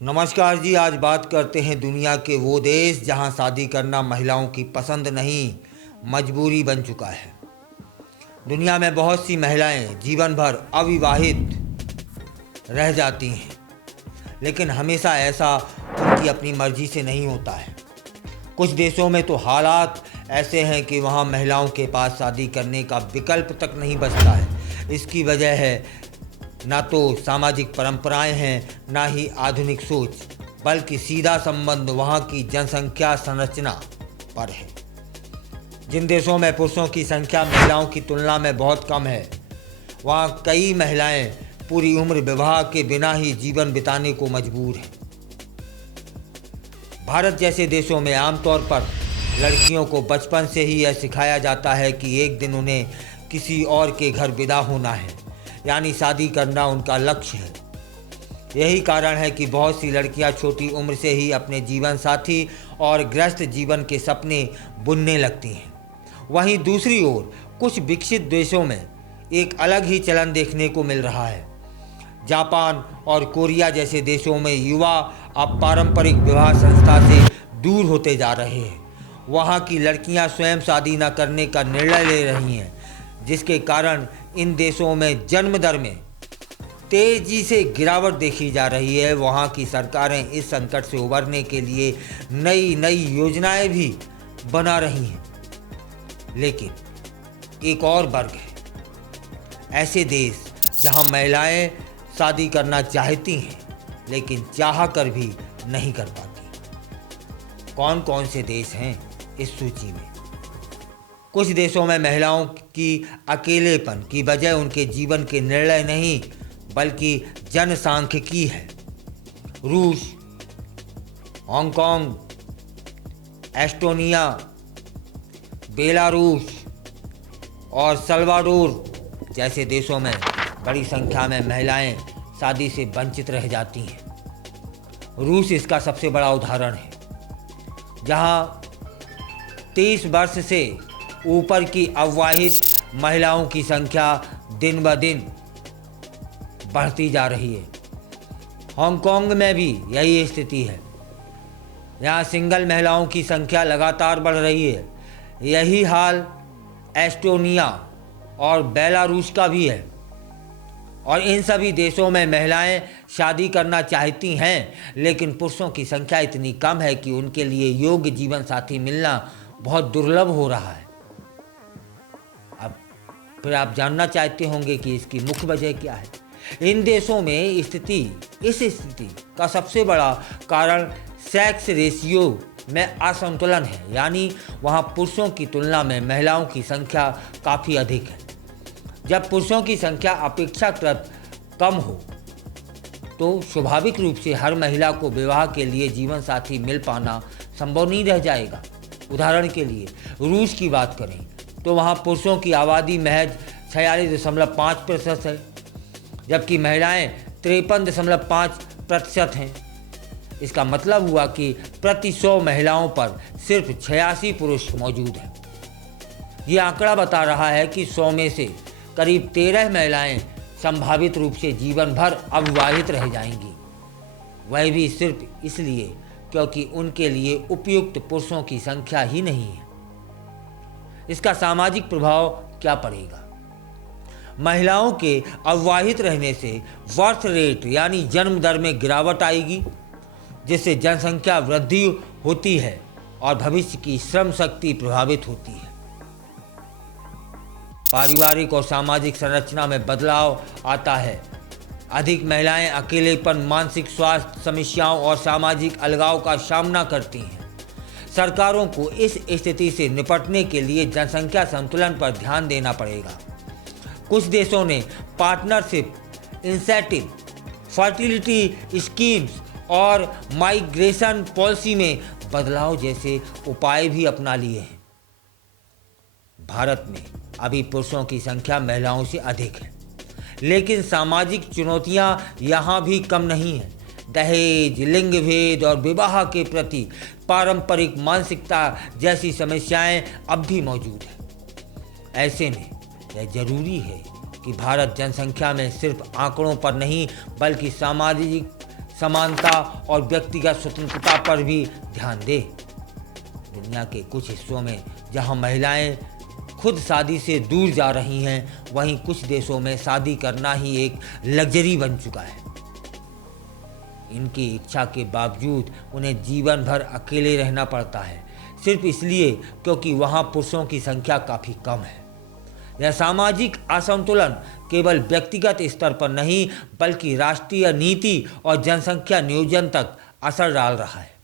नमस्कार जी। आज बात करते हैं दुनिया के वो देश जहां शादी करना महिलाओं की पसंद नहीं, मजबूरी बन चुका है। दुनिया में बहुत सी महिलाएं जीवन भर अविवाहित रह जाती हैं, लेकिन हमेशा ऐसा उनकी अपनी मर्जी से नहीं होता है। कुछ देशों में तो हालात ऐसे हैं कि वहां महिलाओं के पास शादी करने का विकल्प तक नहीं बचता है। इसकी वजह है ना तो सामाजिक परंपराएं हैं, ना ही आधुनिक सोच, बल्कि सीधा संबंध वहाँ की जनसंख्या संरचना पर है। जिन देशों में पुरुषों की संख्या महिलाओं की तुलना में बहुत कम है, वहाँ कई महिलाएं पूरी उम्र विवाह के बिना ही जीवन बिताने को मजबूर हैं। भारत जैसे देशों में आमतौर पर लड़कियों को बचपन से ही यह सिखाया जाता है कि एक दिन उन्हें किसी और के घर विदा होना है, यानी शादी करना उनका लक्ष्य है। यही कारण है कि बहुत सी लड़कियां छोटी उम्र से ही अपने जीवन साथी और गृहस्थ जीवन के सपने बुनने लगती हैं। वहीं दूसरी ओर कुछ विकसित देशों में एक अलग ही चलन देखने को मिल रहा है। जापान और कोरिया जैसे देशों में युवा अब पारंपरिक विवाह संस्था से दूर होते जा रहे हैं। वहाँ की लड़कियाँ स्वयं शादी न करने का निर्णय ले रही हैं, जिसके कारण इन देशों में जन्म दर में तेजी से गिरावट देखी जा रही है। वहाँ की सरकारें इस संकट से उबरने के लिए नई नई योजनाएं भी बना रही हैं। लेकिन एक और वर्ग है, ऐसे देश जहाँ महिलाएं शादी करना चाहती हैं, लेकिन चाह कर भी नहीं कर पाती। कौन कौन से देश हैं इस सूची में? कुछ देशों में महिलाओं की अकेलेपन की वजह उनके जीवन के निर्णय नहीं, बल्कि जनसांख्यिकी है। रूस, हांगकांग, एस्टोनिया, बेलारूस और सल्वाडोर जैसे देशों में बड़ी संख्या में महिलाएं शादी से वंचित रह जाती हैं। रूस इसका सबसे बड़ा उदाहरण है, जहां 30 वर्ष से ऊपर की अविवाहित महिलाओं की संख्या दिन ब दिन बढ़ती जा रही है। हांगकांग में भी यही स्थिति है। यहाँ सिंगल महिलाओं की संख्या लगातार बढ़ रही है। यही हाल एस्टोनिया और बेलारूस का भी है। और इन सभी देशों में महिलाएं शादी करना चाहती हैं, लेकिन पुरुषों की संख्या इतनी कम है कि उनके लिए योग्य जीवन साथी मिलना बहुत दुर्लभ हो रहा है। अब फिर आप जानना चाहते होंगे कि इसकी मुख्य वजह क्या है। इन देशों में इस स्थिति का सबसे बड़ा कारण सेक्स रेशियो में असंतुलन है, यानी वहाँ पुरुषों की तुलना में महिलाओं की संख्या काफ़ी अधिक है। जब पुरुषों की संख्या अपेक्षाकृत कम हो तो स्वाभाविक रूप से हर महिला को विवाह के लिए जीवन साथी मिल पाना संभव नहीं रह जाएगा। उदाहरण के लिए रूस की बात करें तो वहाँ पुरुषों की आबादी महज 46.5% है, जबकि महिलाएं 53.5% हैं। इसका मतलब हुआ कि प्रति 100 महिलाओं पर सिर्फ 86 पुरुष मौजूद हैं। ये आंकड़ा बता रहा है कि 100 में से करीब 13 महिलाएं संभावित रूप से जीवन भर अविवाहित रह जाएंगी, वह भी सिर्फ इसलिए क्योंकि उनके लिए उपयुक्त पुरुषों की संख्या ही नहीं है। इसका सामाजिक प्रभाव क्या पड़ेगा? महिलाओं के अविवाहित रहने से बर्थ रेट यानी जन्म दर में गिरावट आएगी, जिससे जनसंख्या वृद्धि होती है और भविष्य की श्रम शक्ति प्रभावित होती है। पारिवारिक और सामाजिक संरचना में बदलाव आता है। अधिक महिलाएं अकेलेपन, मानसिक स्वास्थ्य समस्याओं और सामाजिक अलगाव का सामना करती हैं। सरकारों को इस स्थिति से निपटने के लिए जनसंख्या संतुलन पर ध्यान देना पड़ेगा। कुछ देशों ने पार्टनरशिप इंसेंटिव, फर्टिलिटी स्कीम्स और माइग्रेशन पॉलिसी में बदलाव जैसे उपाय भी अपना लिए हैं। भारत में अभी पुरुषों की संख्या महिलाओं से अधिक है, लेकिन सामाजिक चुनौतियां यहाँ भी कम नहीं हैं। दहेज, लिंग भेद और विवाह के प्रति पारंपरिक मानसिकता जैसी समस्याएं अब भी मौजूद हैं। ऐसे में यह जरूरी है कि भारत जनसंख्या में सिर्फ आंकड़ों पर नहीं, बल्कि समानता और व्यक्तिगत स्वतंत्रता पर भी ध्यान दें। दुनिया के कुछ हिस्सों में जहां महिलाएं खुद शादी से दूर जा रही हैं, वहीं कुछ देशों में शादी करना ही एक लग्जरी बन चुका है। इनकी इच्छा के बावजूद उन्हें जीवन भर अकेले रहना पड़ता है, सिर्फ इसलिए क्योंकि वहां पुरुषों की संख्या काफ़ी कम है। यह सामाजिक असंतुलन केवल व्यक्तिगत स्तर पर नहीं, बल्कि राष्ट्रीय नीति और जनसंख्या नियोजन तक असर डाल रहा है।